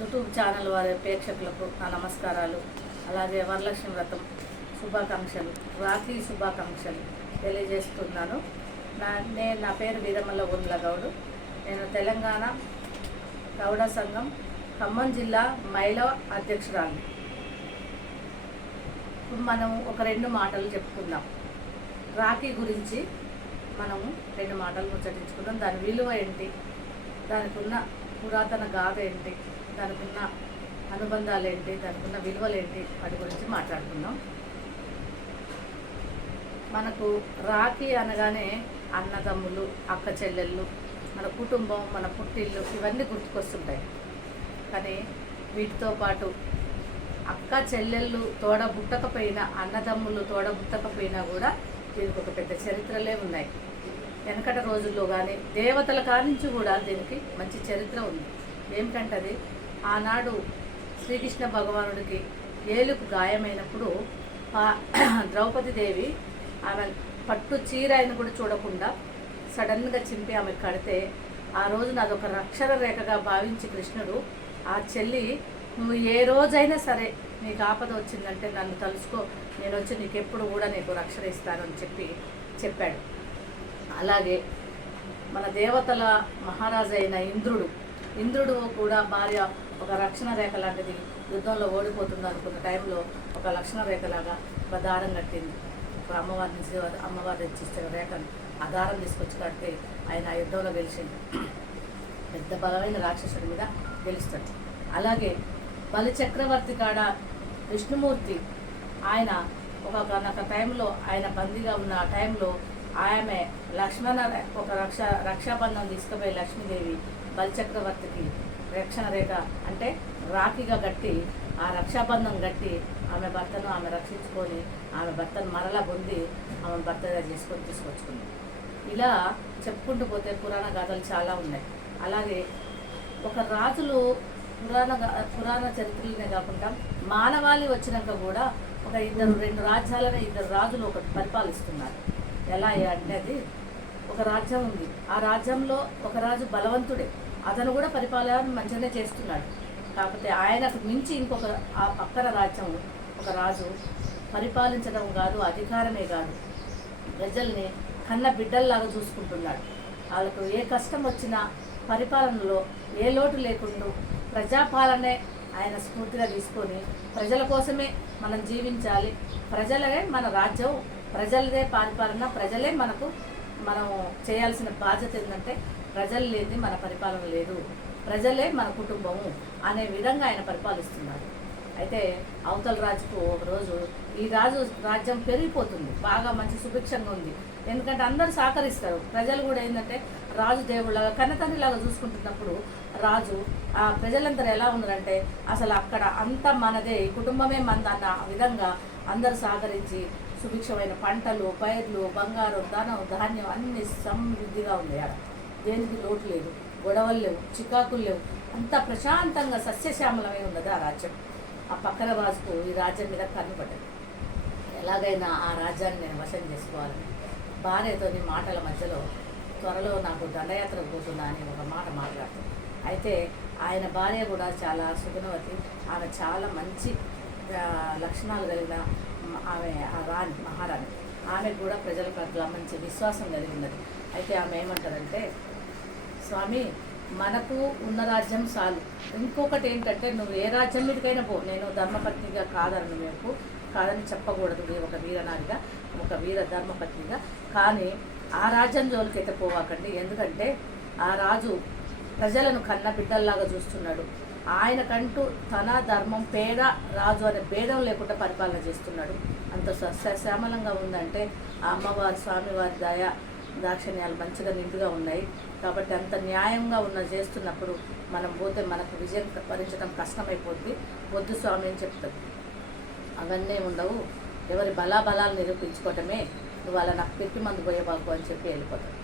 YouTube channel వారి ప్రేక్షకులకు నా నమస్కారాలు. అలాగే వరలక్ష్మి వ్రతం శుభాకాంక్షలు. రాఖీ శుభాకాంక్షలు తెలియజేస్తున్నాను. నా నేను నా పేరు వీరమల్ల ఊర్ల గౌడు నేను తెలంగాణ గౌడ సంఘం ఖమ్మం జిల్లా మహిళా అధ్యక్షురాలు మనం ఒక రెండు మాటలు చెప్పుకుందాం. రాఖీ గురించి మనము రెండు మాటలు ముచ్చటించుకుందాం. దాని విలువ ఏంటి? దానికి ఉన్న పురాతన గాథ ఏంటి? దానికున్న అనుబంధాలు ఏంటి దానికి విలువలు ఏంటి వాటి గురించి మాట్లాడుకుందాం. మనకు రాఖీ అనగానే అన్నదమ్ములు అక్క చెల్లెళ్ళు మన కుటుంబం మన పుట్టిళ్ళు ఇవన్నీ గుర్తుకొస్తుంటాయి. కానీ వీటితో పాటు అక్క చెల్లెళ్ళు తోడ బుట్టకపోయినా అన్నదమ్ములు తోడ బుట్టకపోయినా కూడా దీనికి ఒక పెద్ద చరిత్రలే ఉన్నాయి. వెనకట రోజుల్లో కానీ దేవతల కానించి కూడా దీనికి మంచి చరిత్ర ఉంది. ఏమిటంటే అది? ఆనాడు శ్రీకృష్ణ భగవానుడికి ఏలుకు గాయమైనప్పుడు ఆ ద్రౌపది దేవి ఆమె పట్టు చీర ఆయన కూడా చూడకుండా సడన్గా చింపి ఆమె కడితే ఆ రోజున అదొక రక్షణ రేఖగా భావించి కృష్ణుడు ఆ చెల్లి నువ్వు ఏ రోజైనా సరే నీకు ఆపద వచ్చిందంటే నన్ను తలుసుకో. నేను వచ్చి నీకు ఎప్పుడు కూడా నీకు రక్షణ ఇస్తానని చెప్పి చెప్పాడు. అలాగే మన దేవతల మహారాజు అయిన ఇంద్రుడు ఇంద్రుడు కూడా భార్య ఒక రక్షణ రేఖ లాంటిది యుద్ధంలో ఓడిపోతుంది అనుకున్న టైంలో ఒక లక్షణ రేఖలాగా ఒక దారం కట్టింది. ఒక అమ్మవారి నుంచి అమ్మవారి నుంచి రేఖను ఆ దారం తీసుకొచ్చి కడితే ఆయన ఆ యుద్ధంలో గెలిచింది పెద్ద బలమైన రాక్షసుడి మీద గెలుస్తాడు. అలాగే బలిచక్రవర్తి కాడ విష్ణుమూర్తి ఆయన ఒక ఒక టైంలో ఆయన బందీగా ఉన్న ఆ టైంలో ఆమె లక్ష్మణ ఒక రక్ష రక్షాబంధం తీసుకుపోయి లక్ష్మీదేవి బలిచక్రవర్తికి రక్షణ రేఖ అంటే రాఖీగా కట్టి ఆ రక్షాబంధం కట్టి ఆమె భర్తను ఆమె రక్షించుకొని ఆమె భర్తను మరలా పొంది ఆమె భర్తగా చేసుకొని తీసుకొచ్చుకుంది ఇలా చెప్పుకుంటూ పోతే పురాణ గాథలు చాలా ఉన్నాయి. అలాగే ఒక రాజులు పురాణ పురాణ చరిత్రలనే కాకుండా మానవాళి వచ్చినాక కూడా ఒక ఇద్దరు రెండు రాజ్యాలనే ఇద్దరు రాజులు ఒకటి పరిపాలిస్తున్నారు. ఎలా అంటే అది ఒక రాజ్యం ఉంది. ఆ రాజ్యంలో ఒక రాజు బలవంతుడే. అతను కూడా పరిపాలన మంచిగానే చేస్తున్నాడు. కాకపోతే ఆయనకు మించి ఇంకొక ఆ పక్కన రాజ్యం ఒక రాజు పరిపాలించడం కాదు అధికారమే కాదు. ప్రజల్ని కన్న బిడ్డల్లాగా చూసుకుంటున్నాడు. వాళ్ళకు ఏ కష్టం వచ్చినా పరిపాలనలో ఏ లోటు లేకుండా ప్రజాపాలనే ఆయన స్ఫూర్తిగా తీసుకొని ప్రజల కోసమే మనం జీవించాలి. ప్రజలే మన రాజ్యం ప్రజలదే పరిపాలన ప్రజలే మనకు మనం చేయాల్సిన బాధ్యత ఏంటంటే ప్రజలు లేని మన పరిపాలన లేదు. ప్రజలే మన కుటుంబము అనే విధంగా ఆయన పరిపాలిస్తున్నారు. అయితే అవతల రాజుకు ఒకరోజు ఈ రాజు రాజ్యం పెరిగిపోతుంది. బాగా మంచి సుభిక్షంగా ఉంది. ఎందుకంటే అందరూ సహకరిస్తారు. ప్రజలు కూడా ఏంటంటే రాజు దేవుళ్ళగా కన్నతండ్రిలాగా చూసుకుంటున్నప్పుడు రాజు ఆ ప్రజలందరూ ఎలా ఉన్నారంటే అసలు అక్కడ అంతా మనదే కుటుంబమే మనది అన్న విధంగా అందరూ సహకరించి సుభిక్షమైన పంటలు పైర్లు బంగారం ధనం ధాన్యం అన్ని సమృద్ధిగా ఉంది ఆడ. దేనికి లోటు లేదు. గొడవలు లేవు చికాకులు లేవు. అంత ప్రశాంతంగా సస్యశ్యామలమై ఉన్నది ఆ రాజ్యం. ఆ పక్కన రాజుకు ఈ రాజ్యం మీద కన్నుపడ్డది ఎలాగైనా ఆ రాజ్యాన్ని నేను వశం చేసుకోవాలని భార్యతోని మాటల మధ్యలో త్వరలో నాకు దండయాత్ర పోతున్నా అని ఒక మాట మాట్లాడుతుంది అయితే ఆయన భార్య కూడా చాలా సుగుణవతి. ఆమె చాలా మంచి లక్షణాలు కలిగిన ఆమె ఆ రాణి మహారాణి. ఆమె కూడా ప్రజల పట్ల మంచి విశ్వాసం కలిగి ఉన్నది. అయితే ఆమె ఏమంటారంటే స్వామి మనకు ఉన్న రాజ్యం చాలు. ఇంకొకటి ఏంటంటే నువ్వు ఏ రాజ్యం మీదకైనా పో. నేను ధర్మపత్నిగా కాదని మీకు. కాదని చెప్పకూడదు. ఒక వీరనారిగా ఒక వీర ధర్మపత్నిగా. కానీ ఆ రాజ్యం జోలికైతే పోవాకండి. ఎందుకంటే ఆ రాజు ప్రజలను కన్న బిడ్డల్లాగా చూస్తున్నాడు. ఆయనకంటూ తన ధర్మం పేద రాజు అనే భేదం లేకుండా పరిపాలన చేస్తున్నాడు. అంత సశ్యామలంగా ఉందంటే ఆ అమ్మవారి స్వామివారి దయ దాక్షిణ్యాలు మంచిగా నిండుగా ఉన్నాయి. కాబట్టి అంత న్యాయంగా ఉన్న చేస్తున్నప్పుడు మనం పోతే మనకు విజయం భరించడం కష్టమైపోద్ది. బొద్దు స్వామి అని చెప్తారు అవన్నీ ఉండవు. ఎవరి బలాబలాలు నిరూపించుకోవటమే. నువ్వు నాకు పెట్టి మందు పోయే బాబు అని చెప్పి వెళ్ళిపోతాను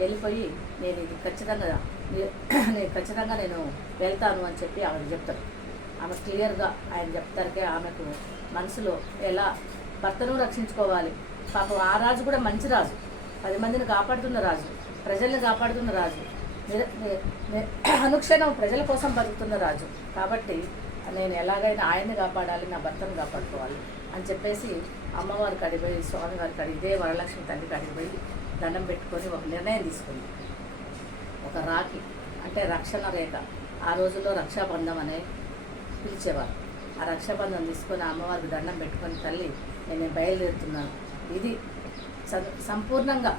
వెళ్ళిపోయి నేను ఇది ఖచ్చితంగా నేను ఖచ్చితంగా నేను వెళ్తాను అని చెప్పి ఆమెకు చెప్తారు. ఆమె క్లియర్గా ఆయన చెప్తారకే ఆమెకు మనసులో ఎలా భర్తను రక్షించుకోవాలి. పాపం ఆ రాజు కూడా మంచి రాజు. పది మందిని కాపాడుతున్న రాజు ప్రజల్ని కాపాడుతున్న రాజు. అనుక్షణం ప్రజల కోసం బతుకుతున్న రాజు. కాబట్టి నేను ఎలాగైనా ఆయన్ని కాపాడాలి నా భర్తను కాపాడుకోవాలి అని చెప్పేసి అమ్మవారికి అడిగిపోయి స్వామివారికి అడిగితే ఇదే వరలక్ష్మి తల్లికి అడిగిపోయి దండం పెట్టుకొని ఒక నిర్ణయం తీసుకుంది. ఒక రాఖీ అంటే రక్షణ రేఖ. ఆ రోజుల్లో రక్షాబంధం అనే పిలిచేవారు. ఆ రక్షాబంధం తీసుకొని అమ్మవారికి దండం పెట్టుకొని తల్లి నేను బయలుదేరుతున్నాను. ఇది సంపూర్ణంగా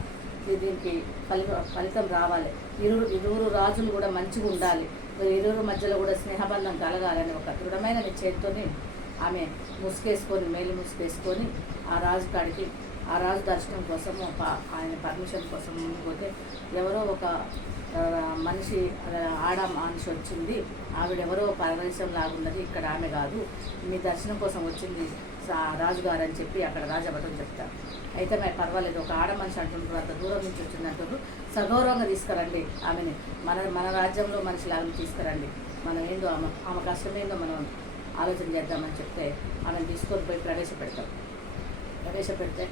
దీనికి ఫలి ఫలితం రావాలి. ఇరువురు ఇరువురు రాజులు కూడా మంచిగా ఉండాలి. మరి ఇరువురు మధ్యలో కూడా స్నేహబంధం కలగాలని ఒక దృఢమైన నిశ్చయంతో ఆమె ముసుకేసుకొని మేలు ముసుకేసుకొని ఆ రాజు కాడికి ఆ రాజు దర్శనం కోసము ఆయన పర్మిషన్ కోసం పోతే ఎవరో ఒక మనిషి ఆడ మనిషి వచ్చింది. ఆవిడెవరో పరదేశం లాగున్నది ఇక్కడ ఆమె కాదు. మీ దర్శనం కోసం వచ్చింది రాజుగారు అని చెప్పి అక్కడ రాజభటం చెప్తారు. అయితే మరి పర్వాలేదు. ఒక ఆడ మనిషి అంటుంటారు అంత దూరం నుంచి వచ్చింది అంటారు సగౌరవంగా తీసుకురండి ఆమెని. మన మన రాజ్యంలో మనిషి లాగా తీసుకురండి. మనం ఏందో ఆమె ఆమె కష్టం ఏందో మనం ఆలోచన చేద్దామని చెప్తే ఆమెను తీసుకొని పోయి ప్రవేశపెడతాం. ప్రవేశపెడితే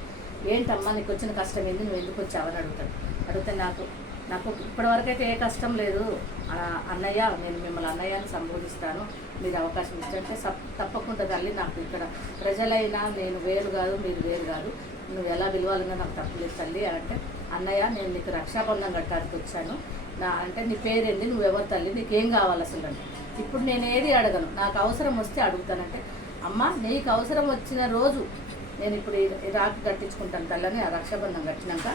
ఏంటమ్మా నీకు వచ్చిన కష్టం ఏంది? నువ్వు ఎందుకు వచ్చావని అడుగుతాడు. అడిగితే నాకు నాకు ఇప్పటివరకైతే ఏ కష్టం లేదు. అన్నయ్య నేను మిమ్మల్ని అన్నయ్యని సంబోధిస్తాను. మీరు అవకాశం ఇచ్చంటే సప్- తప్పకుండా తల్లి నాకు ఇక్కడ ప్రజలైనా నేను వేరు కాదు మీరు వేరు కాదు. నువ్వు ఎలా పిలవాలన్నా నాకు తప్పులేదు తల్లి అంటే అన్నయ్య నేను నీకు రక్షాబంధం కట్టడానికి వచ్చాను. నా అంటే నీ పేరేంది? నువ్వు ఎవరు తల్లి? నీకేం కావాలి అసలు అంటే? ఇప్పుడు నేను ఏది అడగను? నాకు అవసరం వస్తే అడుగుతానంటే అమ్మ నీకు అవసరం వచ్చిన రోజు నేను ఇప్పుడు ఈ రాఖీ కట్టించుకుంటాను తల్లని ఆ రక్షాబంధం కట్టినాక.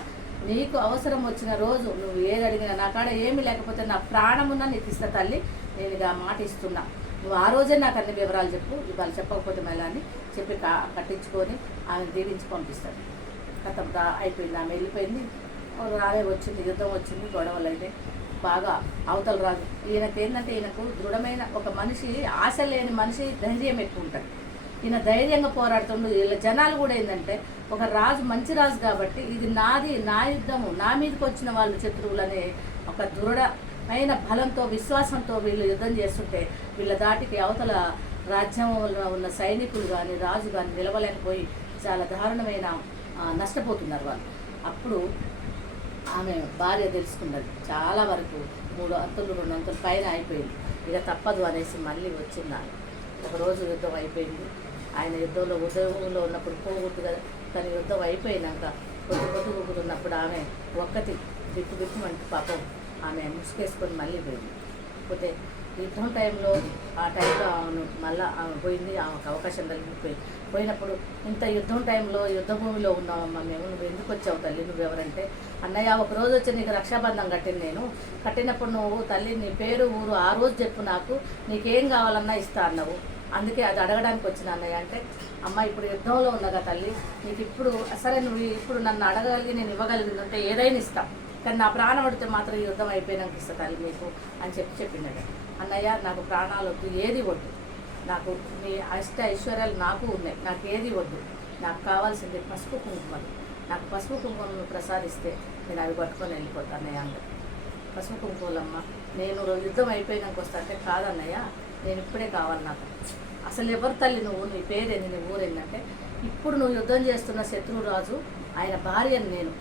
నీకు అవసరం వచ్చిన రోజు నువ్వు ఏది అడిగినా నా కాడ ఏమీ లేకపోతే నా ప్రాణమున్నా నీకు ఇస్తా తల్లి నేను ఇక ఆ మాట ఇస్తున్నా. నువ్వు ఆ రోజే నాకు అన్ని వివరాలు చెప్పు ఇవాళ చెప్పకపోతే మళ్ళీ అని చెప్పి కట్టించుకొని ఆమెను దీవించి పంపిస్తాను. కథం రా అయిపోయింది ఆమె వెళ్ళిపోయింది. రాలే వచ్చింది యుద్ధం వచ్చింది గొడవలు అయితే బాగా అవతల రాదు ఈయనకి ఏంటంటే ఈయనకు దృఢమైన ఒక మనిషి ఆశ లేని మనిషి ధైర్యం ఎక్కువ ఉంటుంది. ఈయన ధైర్యంగా పోరాడుతుండు. వీళ్ళ జనాలు కూడా ఏంటంటే ఒక రాజు మంచి రాజు కాబట్టి ఇది నాది నా యుద్ధము నా మీదకి వచ్చిన వాళ్ళు శత్రువులనే ఒక దృఢమైన బలంతో విశ్వాసంతో వీళ్ళు యుద్ధం చేస్తుంటే వీళ్ళ దాటికి అవతల రాజ్యంలో ఉన్న సైనికులు కానీ రాజు కానీ నిలవలేకపోయి చాలా దారుణమైన నష్టపోతున్నారు వాళ్ళు. అప్పుడు ఆమె భార్య తెలుసుకున్నది చాలా వరకు మూడు అంతులు రెండు అంతులు పైన అయిపోయింది. ఇక తప్పదు అనేసి మళ్ళీ వచ్చింది ఆమె. ఒకరోజు యుద్ధం అయిపోయింది. ఆయన యుద్ధంలో ఉద్యోగంలో ఉన్నప్పుడు పోగొట్టు కదా. తన యుద్ధం అయిపోయినాక కొద్ది కొద్ది ఊగుతున్నప్పుడు ఆమె ఒక్కటి బిక్కు బిక్కుమంటూ పాపం ఆమె ముసుకేసుకొని మళ్ళీ పోయింది. పోతే యుద్ధం టైంలో ఆ టైంలో ఆమెను మళ్ళీ ఆమె పోయింది ఆమెకు అవకాశం కలిగిపోయి పోయినప్పుడు ఇంత యుద్ధం టైంలో యుద్ధ భూమిలో ఉన్నామమ్మా మేము నువ్వు ఎందుకు వచ్చావు తల్లి? నువ్వెవరంటే అన్నయ్య ఒక రోజు వచ్చి నీకు రక్షాబంధం కట్టింది నేను. కట్టినప్పుడు నువ్వు తల్లి నీ పేరు ఊరు ఆ రోజు చెప్పు నాకు. నీకేం కావాలన్నా ఇస్తా అన్నావు. అందుకే అది అడగడానికి వచ్చిన అన్నయ్య. అంటే అమ్మ ఇప్పుడు యుద్ధంలో ఉన్నగా తల్లి నీకు ఇప్పుడు సరే నువ్వు ఇప్పుడు నన్ను అడగలిగి నేను ఇవ్వగలిగిందంటే ఏదైనా ఇస్తా. కానీ నా ప్రాణం పడితే మాత్రం యుద్ధం అయిపోయినాక ఇస్తా తల్లి మీకు అని చెప్పి చెప్పిండట అన్నయ్య నాకు ప్రాణాలు వద్దు ఏది వద్దు. నాకు నీ అష్ట ఐశ్వర్యాలు నాకు ఉన్నాయి నాకు ఏది వద్దు. నాకు కావాల్సింది పసుపు కుంకుమలు. నాకు పసుపు కుంకుమను ప్రసాదిస్తే నేను అవి పట్టుకొని వెళ్ళిపోతాను అన్నయ్య అన్నాడు పసుపు కుంకుమలమ్మ నేను యుద్ధం అయిపోయినాక వస్తా అంటే కాదన్నయ్య. నేను ఇప్పుడే కావాలి నాకు. అసలు ఎవరు తల్లి నువ్వు? నీ పేరేంది? నీ ఊరేందంటే ఇప్పుడు నువ్వు యుద్ధం చేస్తున్న శత్రురాజు ఆయన భార్యను నేను.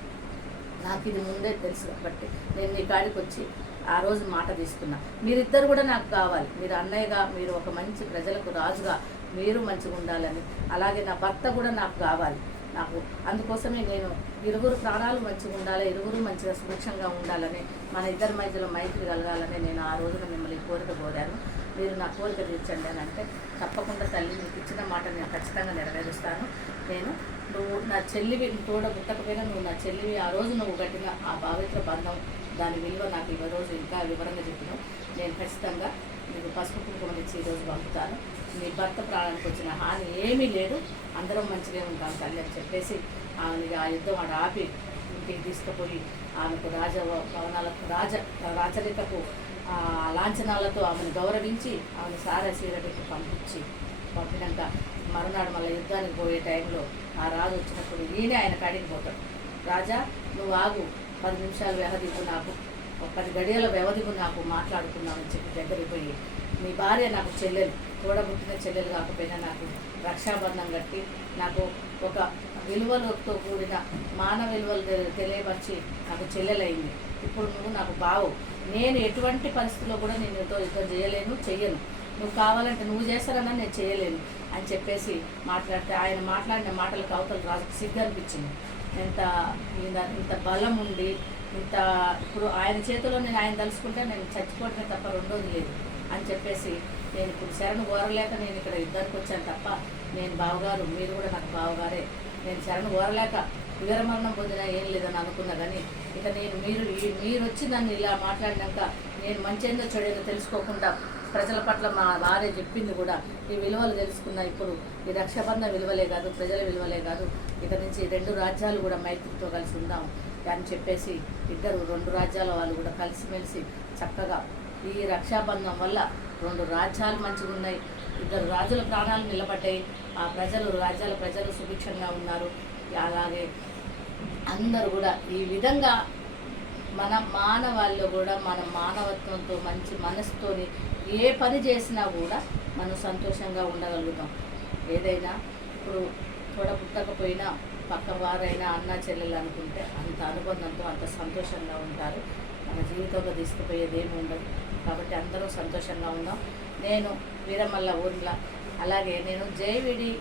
నాకు ఇది ముందే తెలుసు కాబట్టి నేను మీ కాడికి వచ్చి ఆ రోజు మాట తీసుకున్నా. మీరిద్దరు కూడా నాకు కావాలి. మీరు అన్నయ్యగా మీరు ఒక మంచి ప్రజలకు రాజుగా మీరు మంచిగా ఉండాలని. అలాగే నా భర్త కూడా నాకు కావాలి. నాకు అందుకోసమే నేను ఇరువురు ప్రాణాలు మంచిగా ఉండాలి ఇరువురు మంచిగా సుభిక్షంగా ఉండాలని మన ఇద్దరి మధ్యలో మైత్రి కలగాలని నేను ఆ రోజున మిమ్మల్ని కోరిక కోరాను. మీరు నా కోరిక తీర్చండి అని అంటే తప్పకుండా తల్లి నీకు ఇచ్చిన మాట నేను ఖచ్చితంగా నెరవేరుస్తాను. నేను నువ్వు నా చెల్లివి తోడ పుట్టకపోయినా నువ్వు నా చెల్లివి ఆ రోజు నువ్వు కట్టిన ఆ భావిత్ర బంధం దాని విలువ నాకు ఇవ్వ రోజు ఇంకా వివరంగా చెప్పినావు. నేను ఖచ్చితంగా నీకు పసుపు కుంకుమలు ఇచ్చి ఈరోజు పంపుతాను. నీ భర్త ప్రాణానికి వచ్చిన హాని ఏమీ లేదు. అందరం మంచిగా ఉంటాం తల్లి అని చెప్పేసి ఆమె ఆ యుద్ధం ఆడ ఆపి ఇంటికి తీసుకుపోయి ఆమెకు రాజ భవనాలకు రాజ రాచరికపు లాంఛనాలతో ఆమెను గౌరవించి ఆమెను సారా సీర పంపించి పంపినాక మరునాడు మళ్ళీ యుద్ధానికి పోయే టైంలో ఆ రాజు వచ్చినప్పుడు ఈయనే ఆయన కాడికి పోతాడు రాజా నువ్వు ఆగు. పది నిమిషాలు వ్యవధిపు నాకు పది గడియల వ్యవధిపు నాకు మాట్లాడుకున్నామని చెప్పి దగ్గరికి పోయి మీ భార్య నాకు చెల్లెలు తోడబుట్టిన చెల్లెలు కాకపోయినా నాకు రక్షాబంధం కట్టి నాకు ఒక విలువలతో కూడిన మానవ విలువలు తె- తెలియపరిచి నాకు చెల్లెలైంది. ఇప్పుడు నువ్వు నాకు బావు. నేను ఎటువంటి పరిస్థితుల్లో కూడా నేను నీతో యుద్ధం చేయలేను చెయ్యను. నువ్వు కావాలంటే నువ్వు చేస్తారన్నా నేను చేయలేను అని చెప్పేసి మాట్లాడితే ఆయన మాట్లాడిన మాటలకు అవతల రాజుకు సిగ్గు అనిపించింది. ఎంత ఇంత- ఇంత బలం ఉండి ఇంత ఇప్పుడు ఆయన చేతిలో నేను ఆయన తలుసుకుంటే నేను చచ్చిపోవడమే తప్ప రెండోది లేదు. అని చెప్పేసి నేను ఇప్పుడు శరణు కోరలేక నేను ఇక్కడ యుద్ధానికి వచ్చాను తప్ప నేను బావగారు మీరు కూడా నాకు బావగారే. నేను శరణు కోరలేక విరమరణం పొందినా ఏం లేదని అనుకున్నా కానీ ఇక నేను మీరు మీరు వచ్చి నన్ను ఇలా మాట్లాడినాక నేను మంచేందో చెడేదో తెలుసుకోకుండా ప్రజల పట్ల మా వారే చెప్పింది కూడా ఈ విలువలు తెలుసుకున్న ఇప్పుడు ఈ రక్షబంధ విలువలే కాదు ప్రజల విలువలే కాదు. ఇక నుంచి రెండు రాజ్యాలు కూడా మైత్రితో కలిసి ఉందాం అని చెప్పేసి ఇద్దరు రెండు రాజ్యాల వాళ్ళు కూడా కలిసిమెలిసి చక్కగా ఈ రక్షాబంధం వల్ల రెండు రాజ్యాలు మంచిగా ఉన్నాయి ఇద్దరు రాజుల ప్రాణాలు నిలబడ్డాయి. ఆ ప్రజలు రాజ్యాల ప్రజలు సుభిక్షంగా ఉన్నారు. అలాగే అందరూ కూడా ఈ విధంగా మన మానవాళ్ళు కూడా మన మానవత్వంతో మంచి మనసుతోని ఏ పని చేసినా కూడా మనం సంతోషంగా ఉండగలుగుతాం. ఏదైనా ఇప్పుడు తోడ పుట్టకపోయినా పక్క వారైనా అన్న చెల్లెలు అనుకుంటే అంత అనుబంధంతో అంత సంతోషంగా ఉంటారు. మన జీవితంలో తీసుకుపోయేది ఏమి ఉండదు. కాబట్టి అందరూ సంతోషంగా ఉందాం. నేను వీరమల్ల ఊర్ల అలాగే నేను జేవిడి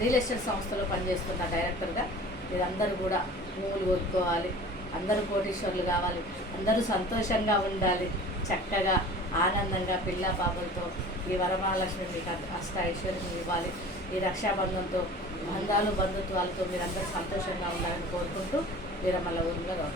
రియల్ ఎస్టేట్ సంస్థలో పనిచేస్తున్న డైరెక్టర్గా మీరందరూ కూడా భూములు కోరుకోవాలి అందరూ కోటీశ్వర్లు కావాలి. అందరూ సంతోషంగా ఉండాలి. చక్కగా ఆనందంగా పిల్ల పాపలతో ఈ వరమహాలక్ష్మి మీకు అష్ట- అష్ట ఐశ్వర్యం ఇవ్వాలి. ఈ రక్షాబంధంతో బంధాలు బంధుత్వాలతో మీరందరూ సంతోషంగా ఉండాలని కోరుకుంటూ వీరమల్ల ఊరిలో